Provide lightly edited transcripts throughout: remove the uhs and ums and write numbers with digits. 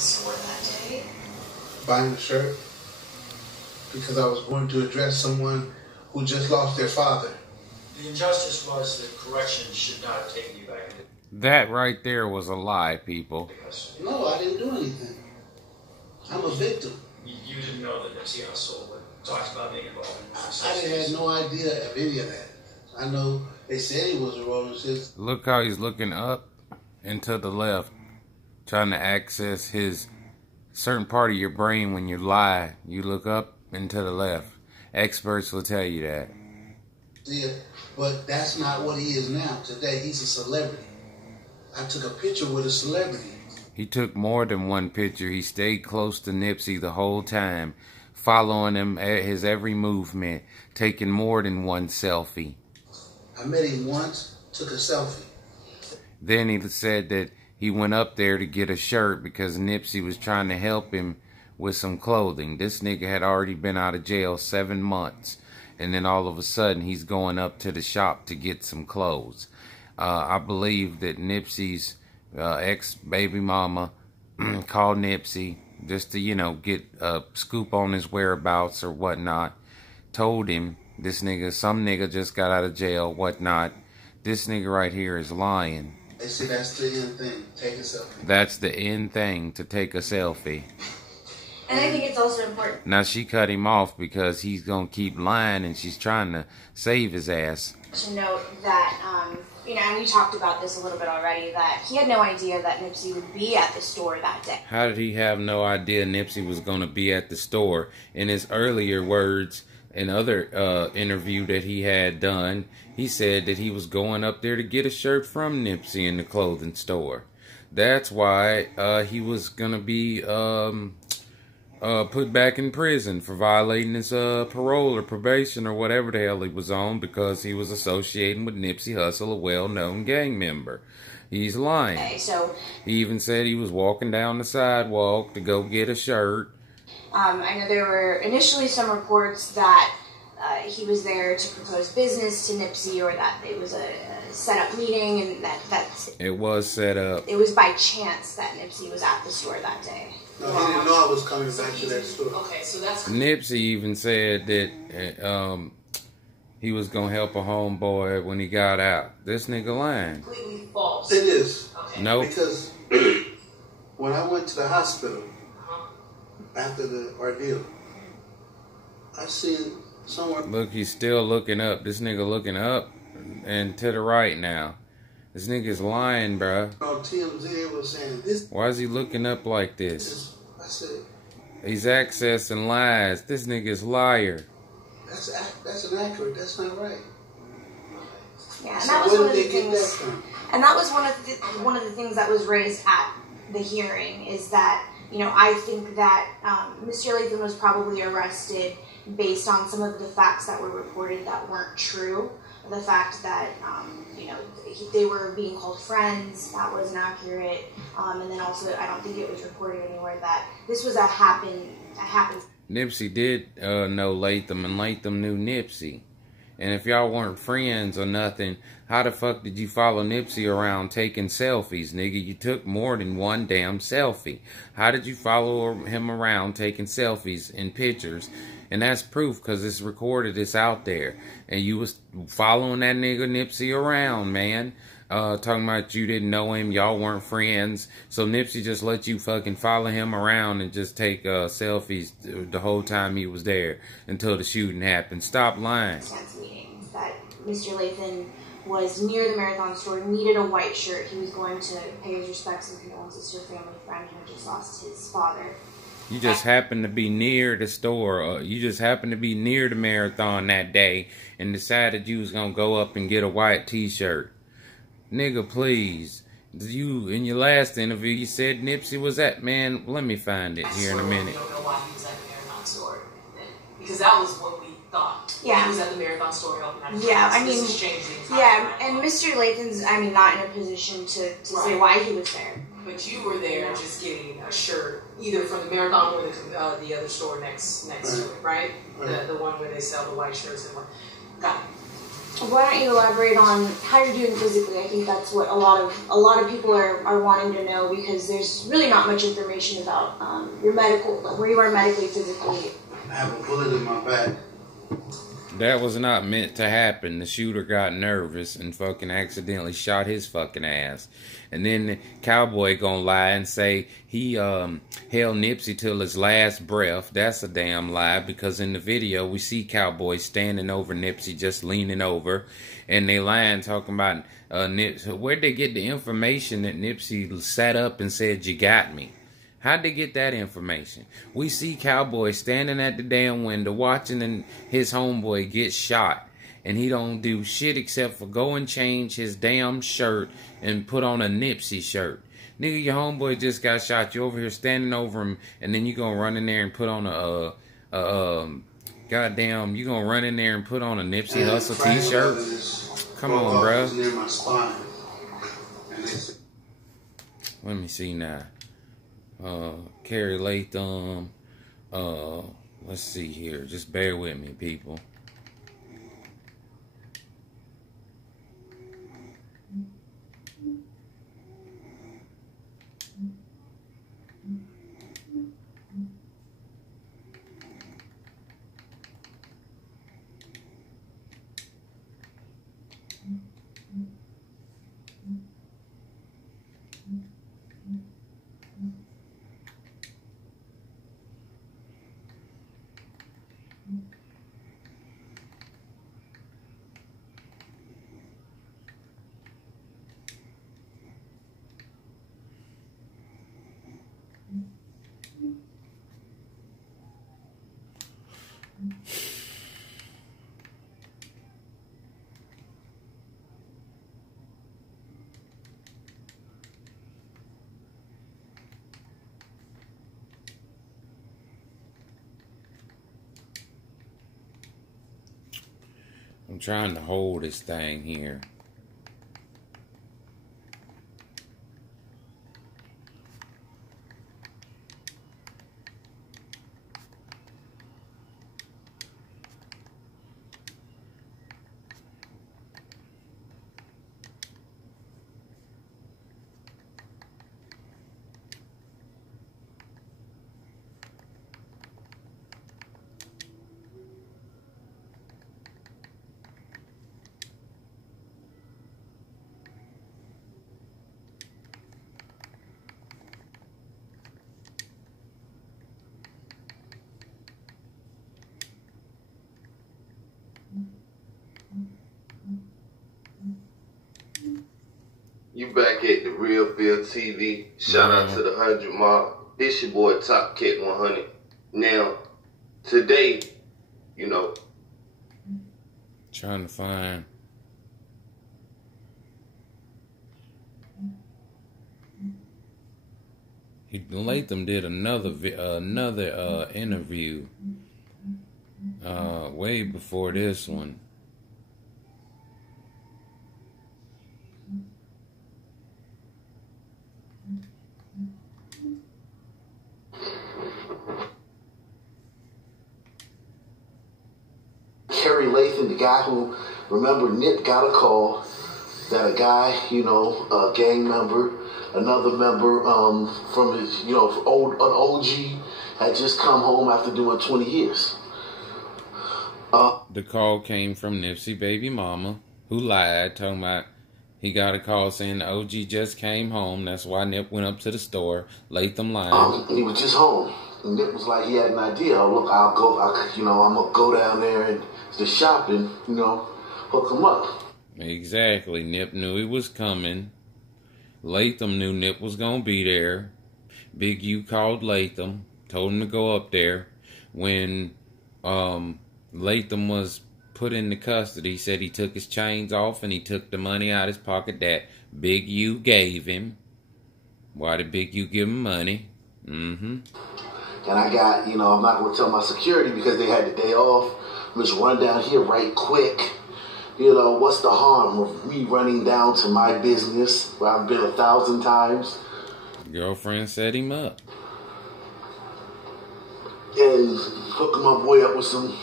the store that day? Buying a shirt. Because I was going to address someone who just lost their father. The injustice was that correction should not have taken you back into... That right there was a lie, people. No, I didn't do anything. I'm a victim. You didn't know that Nipsey Hussle talked about being involved in this. I had no idea of any of that. I know they said he was a rolling system. Look how he's looking up and to the left, trying to access his certain part of your brain. When you lie, you look up and to the left. Experts will tell you that. Yeah, but that's not what he is now. Today, he's a celebrity. I took a picture with a celebrity. He took more than one picture. He stayed close to Nipsey the whole time, following him at his every movement, taking more than one selfie. I met him once, took a selfie. Then he said that he went up there to get a shirt because Nipsey was trying to help him with some clothing. This nigga had already been out of jail 7 months. And then all of a sudden, he's going up to the shop to get some clothes. I believe that Nipsey's ex-baby mama called Nipsey just to, you know, get a scoop on his whereabouts or whatnot. Told him, this nigga, some nigga just got out of jail, whatnot. This nigga right here is lying. They say that's the end thing, take a selfie. That's the end thing, to take a selfie. And I think it's also important. Now she cut him off because he's going to keep lying and she's trying to save his ass. To note that, you know, and we talked about this a little bit already, that he had no idea that Nipsey would be at the store that day. How did he have no idea Nipsey was going to be at the store? In his earlier words, in other interview that he had done, he said that he was going up there to get a shirt from Nipsey in the clothing store. That's why he was going to be put back in prison for violating his parole or probation or whatever the hell he was on, because he was associating with Nipsey Hussle, a well-known gang member. He's lying. Okay, so he even said he was walking down the sidewalk to go get a shirt. I know there were initially some reports that he was there to propose business to Nipsey, or that it was a set-up meeting, and that's... It was set up. It was by chance that Nipsey was at the store that day. No, he didn't know I was coming back to that store. Okay, so that's... Nipsey even said that he was going to help a homeboy when he got out. This nigga lying. Completely false. It is. Okay. Nope. Because when I went to the hospital after the ordeal, I seen somewhere... Look, he's still looking up. This nigga looking up and to the right now. This nigga's lying, bruh. On TMZ was saying this. Why is he looking up like this? I said, he's accessing lies. This nigga's liar. that's inaccurate. That's not right. Yeah, and So that was where one of did the they get that things. from? And that was one of the things that was raised at the hearing, is that, you know, I think that Mr. Latham was probably arrested based on some of the facts that were reported that weren't true. The fact that, you know, they were being called friends, that wasn't accurate. And then also, I don't think it was reported anywhere that this was a happen. Nipsey did know Latham, and Latham knew Nipsey. And if y'all weren't friends or nothing, how the fuck did you follow Nipsey around taking selfies, nigga? You took more than one damn selfie. How did you follow him around taking selfies and pictures? And that's proof, because it's recorded, it's out there. And you was following that nigga Nipsey around, man. Talking about you didn't know him, y'all weren't friends. So Nipsey just let you fucking follow him around and just take selfies the whole time he was there until the shooting happened. Stop lying. That Mr. Latham was near the Marathon store, needed a white shirt. He was going to pay his respects and condolences to a family friend who had just lost his father. You just happened to be near the store, or you just happened to be near the Marathon that day and decided you was going to go up and get a white t-shirt. Nigga, please. You, in your last interview, you said Nipsey was at, man, let me find it here in a minute. We don't know why he was at the Marathon store. Because that was what we thought. Yeah. He was at the Marathon store helping out. Yeah, I mean, yeah, and Mr. Latham's, I mean, not in a position to say why he was there. But you were there just getting a shirt, either from the Marathon or the other store next to it, right? The one where they sell the white shirts and what. Got it. Why don't you elaborate on how you're doing physically? I think that's what a lot of people are wanting to know, because there's really not much information about your medical, where you are medically, physically. I have a bullet in my back. That was not meant to happen. The shooter got nervous and fucking accidentally shot his fucking ass. And then the cowboy gonna lie and say he held Nipsey till his last breath. That's a damn lie, because in the video we see cowboy standing over Nipsey, just leaning over, and they lying talking about Nipsey. Where'd they get the information that Nipsey sat up and said, "You got me"? How'd they get that information? We see Cowboy standing at the damn window watching his homeboy get shot. And he don't do shit except for go and change his damn shirt and put on a Nipsey shirt. Nigga, your homeboy just got shot. You over here standing over him, and then you gonna run in there and put on goddamn, you gonna run in there and put on a Nipsey Hussle t-shirt? Come on, bro. Near my spine. Let me see now. Carrie Latham. Let's see here. Just bear with me, people. I'm trying to hold this thing here. You back at the Real Truth TV. Shout out to the 100 Mob. It's your boy Top Cat 100. Now, today, you know, Trying to find. Latham did another interview way before this one. Kerry Latham, the guy who, remember, Nip got a call that a guy, you know, a gang member, another member from his, you know, an OG had just come home after doing 20 years. The call came from Nipsey baby mama, who lied, talking about he got a call saying the OG just came home. That's why Nip went up to the store. Latham lied. He was just home. And Nip was like, he had an idea. Oh, look, I'm going to go down there and the shopping, you know, hook him up. Exactly. Nip knew he was coming. Latham knew Nip was going to be there. Big U called Latham, told him to go up there. When Latham was put into custody, he said he took his chains off and he took the money out of his pocket that Big U gave him. Why did Big U give him money? And I got, you know, I'm not going to tell my security because they had the day off. Let's run down here right quick. You know, what's the harm of me running down to my business where I've been 1,000 times? Girlfriend set him up. And hooking my boy up with some,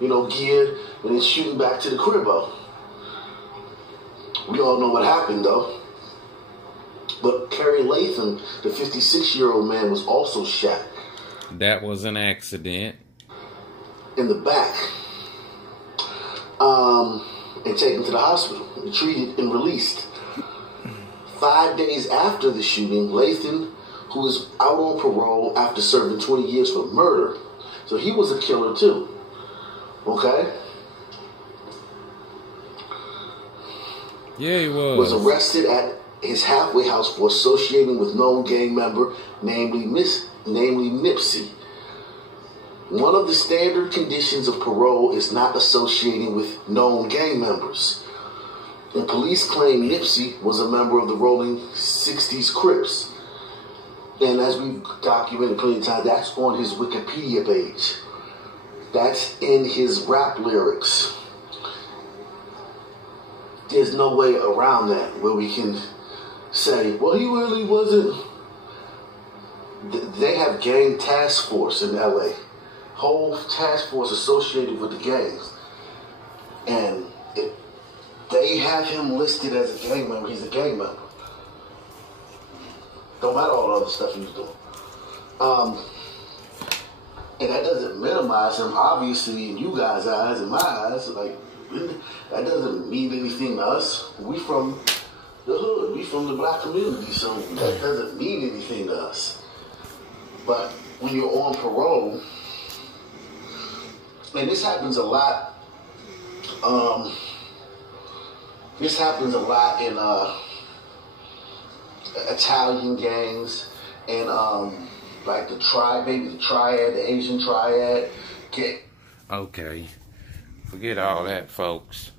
you know, gear and then shooting back to the cribbo. We all know what happened, though. But Kerry Latham, the 56-year-old man, was also shot. That was an accident. In the back. And taken to the hospital, treated and released. 5 days after the shooting, Latham, who was out on parole after serving 20 years for murder, so he was a killer too. Okay? Yeah, he was. Was arrested at his halfway house for associating with known gang member, namely Nipsey. One of the standard conditions of parole is not associating with known gang members. And police claim Nipsey was a member of the Rolling 60s Crips. And as we've documented plenty of times, that's on his Wikipedia page. That's in his rap lyrics. There's no way around that where we can say, well, he really wasn't. They have gang task force in LA. Whole task force associated with the gangs. And if they have him listed as a gang member, he's a gang member. Don't matter all the other stuff he was doing. And that doesn't minimize him, obviously, in you guys' eyes, in my eyes. Like, that doesn't mean anything to us. We from the hood. We from the black community, so that doesn't mean anything to us. But when you're on parole, and this happens a lot. This happens a lot in Italian gangs and like the triad, the Asian triad. Okay, forget all that, folks.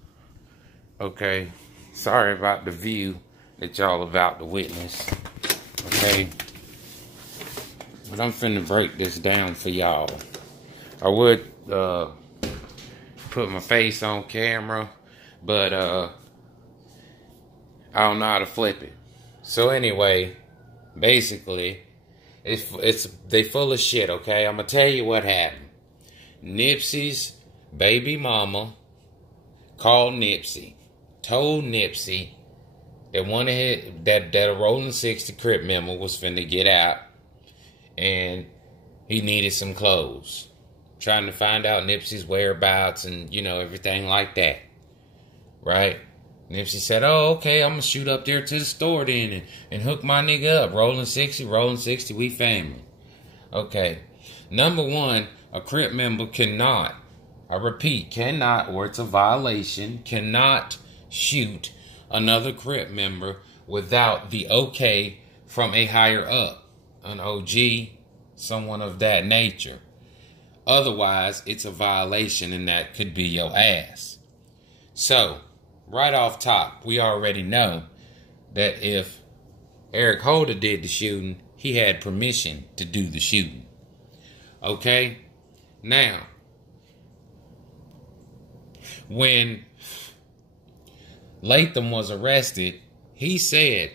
Okay, sorry about the view that y'all about to witness. Okay, but I'm finna break this down for y'all. I would put my face on camera, but I don't know how to flip it. So anyway, basically, they full of shit. Okay, I'm gonna tell you what happened. Nipsey's baby mama called Nipsey, told Nipsey that that a Rolling 60 Crip member was finna get out, and he needed some clothes. Trying to find out Nipsey's whereabouts and, you know, everything like that. Right? Nipsey said, oh, okay, I'm going to shoot up there to the store then and hook my nigga up. Rolling 60, we family. Okay. Number one, a Crip member cannot, I repeat, cannot, or it's a violation, cannot shoot another Crip member without the okay from a higher up, an OG, someone of that nature. Otherwise, it's a violation, and that could be your ass. So, right off top, we already know that if Eric Holder did the shooting, he had permission to do the shooting. Okay? Now, when Latham was arrested, he said,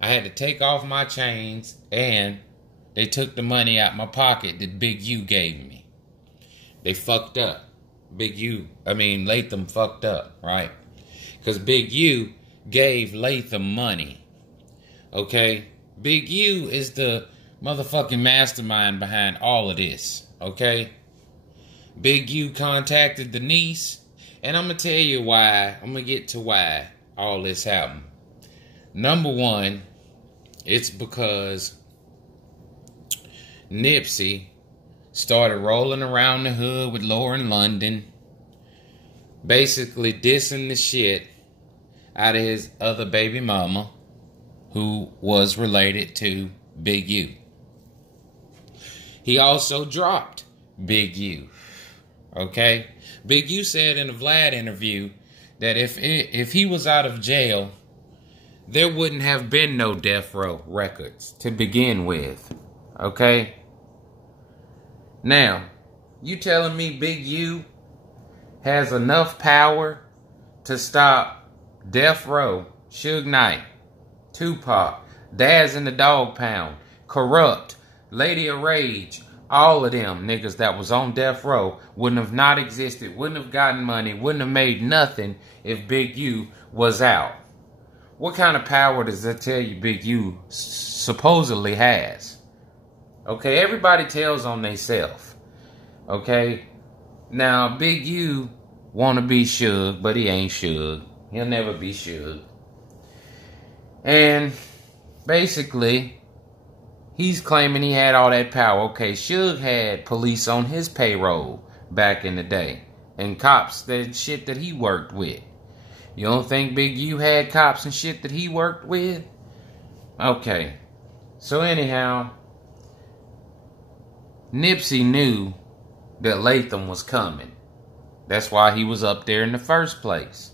I had to take off my chains and they took the money out my pocket that Big U gave me. They fucked up. Latham fucked up, right? Because Big U gave Latham money. Okay? Big U is the motherfucking mastermind behind all of this. Okay? Big U contacted the niece. And I'm going to tell you why. I'm going to get to why all this happened. Number one, it's because Nipsey started rolling around the hood with Lauren London, basically dissing the shit out of his other baby mama, who was related to Big U. He also dropped Big U. Okay? Big U said in a Vlad interview that if he was out of jail, there wouldn't have been no Death Row records to begin with. Okay? Now, you telling me Big U has enough power to stop Death Row, Suge Knight, Tupac, Daz in the Dog Pound, Corrupt, Lady of Rage, all of them niggas that was on Death Row wouldn't have not existed, wouldn't have gotten money, wouldn't have made nothing if Big U was out. What kind of power does that tell you Big U supposedly has? Okay, everybody tells on theyself. Okay? Now, Big U want to be Suge, but he ain't Suge. He'll never be Suge. And basically, he's claiming he had all that power. Okay, Suge had police on his payroll back in the day. And cops, that shit that he worked with. You don't think Big U had cops and shit that he worked with? Okay. So anyhow, Nipsey knew that Latham was coming. That's why he was up there in the first place.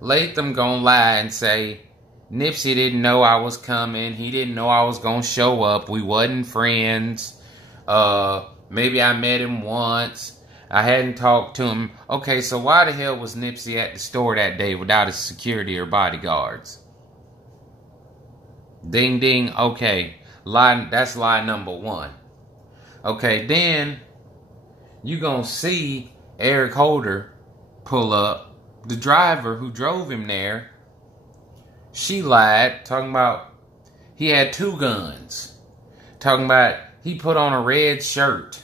Latham gonna lie and say, Nipsey didn't know I was coming. He didn't know I was gonna show up. We wasn't friends. Maybe I met him once. I hadn't talked to him. Okay, so why the hell was Nipsey at the store that day without his security or bodyguards? Ding, ding. Okay, lie. That's lie number one. Okay, then you gonna see Eric Holder pull up. The driver who drove him there, she lied, talking about he had 2 guns. Talking about he put on a red shirt.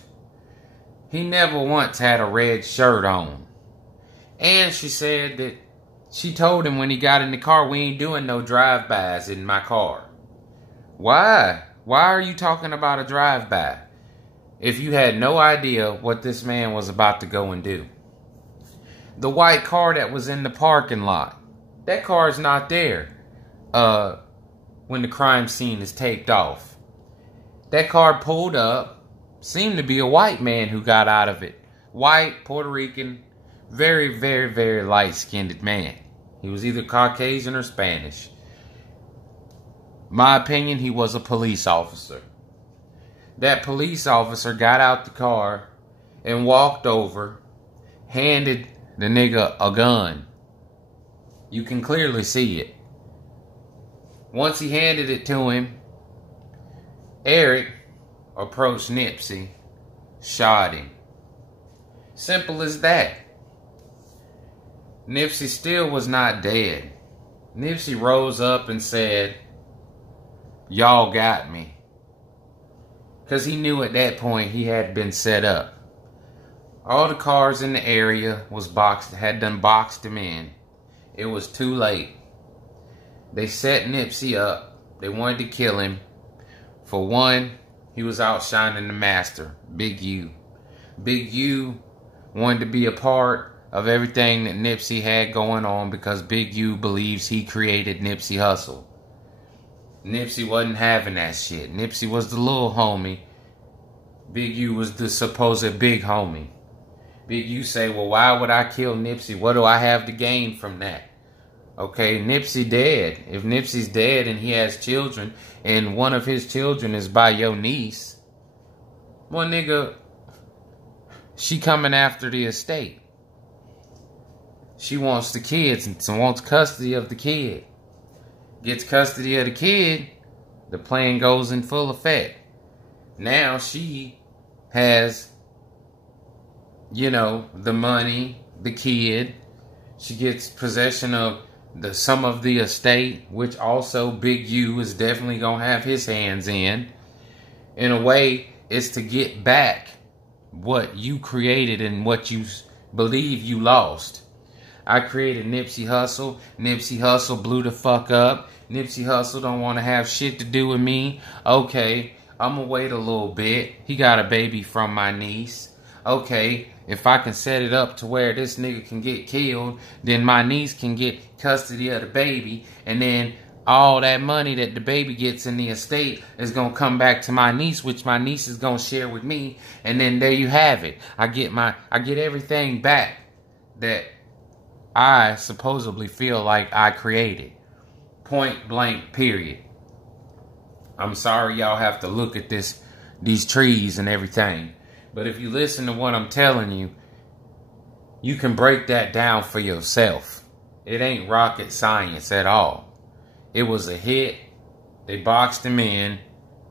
He never once had a red shirt on. And she said that she told him when he got in the car, we ain't doing no drive-bys in my car. Why? Why are you talking about a drive-by if you had no idea what this man was about to go and do? The white car that was in the parking lot, that car is not there when the crime scene is taped off. That car pulled up. Seemed to be a white man who got out of it. White, Puerto Rican, very, very, very light-skinned man. He was either Caucasian or Spanish. My opinion, he was a police officer. That police officer got out the car and walked over, handed the nigga a gun. You can clearly see it. Once he handed it to him, Eric approached Nipsey, shot him. Simple as that. Nipsey still was not dead. Nipsey rose up and said, y'all got me. Because he knew at that point he had been set up. All the cars in the area had done boxed him in. It was too late. They set Nipsey up. They wanted to kill him. For one, he was outshining the master, Big U. Big U wanted to be a part of everything that Nipsey had going on because Big U believes he created Nipsey Hussle. Nipsey wasn't having that shit. Nipsey was the little homie. Big U was the supposed big homie. Big U say, well, why would I kill Nipsey? What do I have to gain from that? Okay, Nipsey dead. If Nipsey's dead and he has children, and one of his children is by your niece, well, nigga, she coming after the estate. She wants the kids and wants custody of the kid. Gets custody of the kid, the plan goes in full effect. Now she has, the money, the kid. She gets possession of some of the estate, which also Big U is definitely gonna have his hands in. In a way, it's to get back what you created and what you believe you lost. I created Nipsey Hussle. Nipsey Hussle blew the fuck up. Nipsey Hussle don't want to have shit to do with me. Okay, I'm gonna wait a little bit. He got a baby from my niece. Okay, if I can set it up to where this nigga can get killed, then my niece can get custody of the baby, and then all that money that the baby gets in the estate is gonna come back to my niece, which my niece is gonna share with me, and then there you have it. I get everything back that I supposedly feel like I created. Point blank, period. I'm sorry y'all have to look at these trees and everything. But if you listen to what I'm telling you, you can break that down for yourself. It ain't rocket science at all. It was a hit. They boxed him in.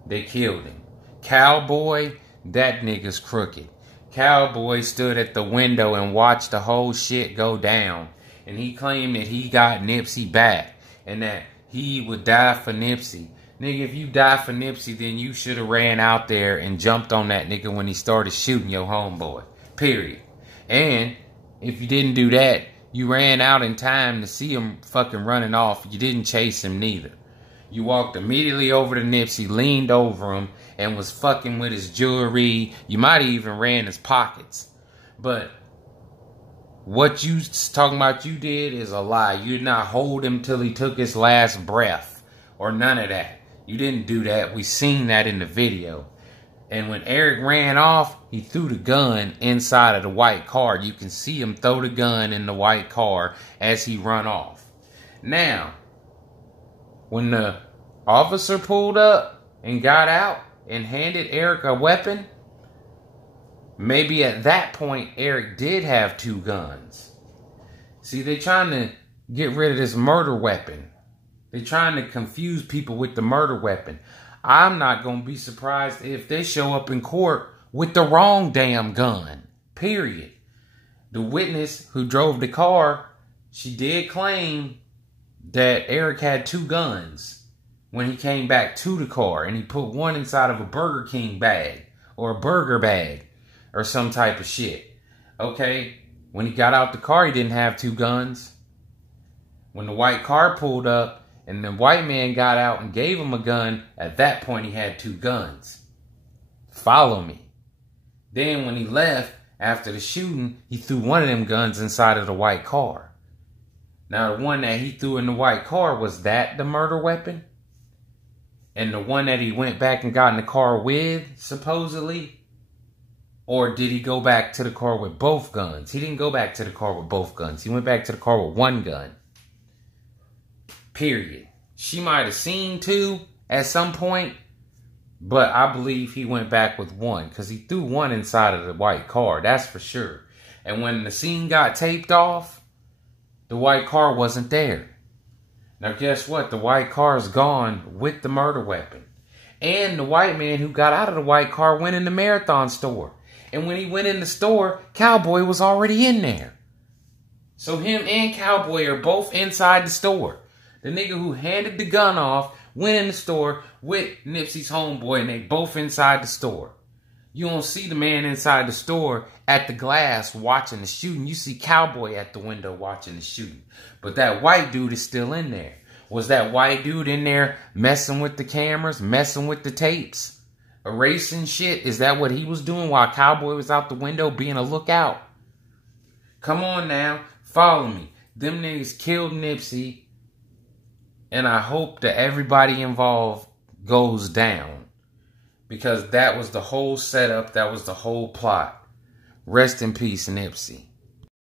They killed him. Cowboy, that nigga's crooked. Cowboy stood at the window and watched the whole shit go down. And he claimed that he got Nipsey back. and that he would die for Nipsey. Nigga, if you die for Nipsey, then you should have ran out there and jumped on that nigga when he started shooting your homeboy. Period. And if you didn't do that, you ran out in time to see him fucking running off. You didn't chase him neither. You walked immediately over to Nipsey, leaned over him, and was fucking with his jewelry. You might have even ran his pockets. But what you talking about you did is a lie. You did not hold him till he took his last breath. Or none of that. You didn't do that. We seen that in the video. And when Eric ran off, he threw the gun inside of the white car. You can see him throw the gun in the white car as he run off. Now, when the officer pulled up and got out and handed Eric a weapon, maybe at that point Eric did have 2 guns. See, they're trying to get rid of this murder weapon. They're trying to confuse people with the murder weapon. I'm not going to be surprised if they show up in court with the wrong damn gun. Period. The witness who drove the car, she did claim that Eric had 2 guns when he came back to the car, and he put one inside of a Burger King bag or a burger bag or some type of shit. Okay? When he got out the car, he didn't have 2 guns. When the white car pulled up and the white man got out and gave him a gun, at that point he had 2 guns. Follow me. Then when he left after the shooting, he threw one of them guns inside of the white car. Now the one that he threw in the white car, was that the murder weapon? And the one that he went back and got in the car with, supposedly? Or did he go back to the car with both guns? He didn't go back to the car with both guns. He went back to the car with 1 gun. Period. She might have seen 2 at some point, but I believe he went back with 1 because he threw 1 inside of the white car. That's for sure. And when the scene got taped off, the white car wasn't there. Now guess what? The white car is gone with the murder weapon. And the white man who got out of the white car went in the Marathon store. And when he went in the store, Cowboy was already in there. So him and Cowboy are both inside the store. The nigga who handed the gun off went in the store with Nipsey's homeboy, and they both inside the store. You don't see the man inside the store at the glass watching the shooting. You see Cowboy at the window watching the shooting. But that white dude is still in there. Was that white dude in there messing with the cameras, messing with the tapes, erasing shit? Is that what he was doing while Cowboy was out the window being a lookout? Come on now, follow me. Them niggas killed Nipsey. And I hope that everybody involved goes down. Because that was the whole setup. That was the whole plot. Rest in peace, Nipsey.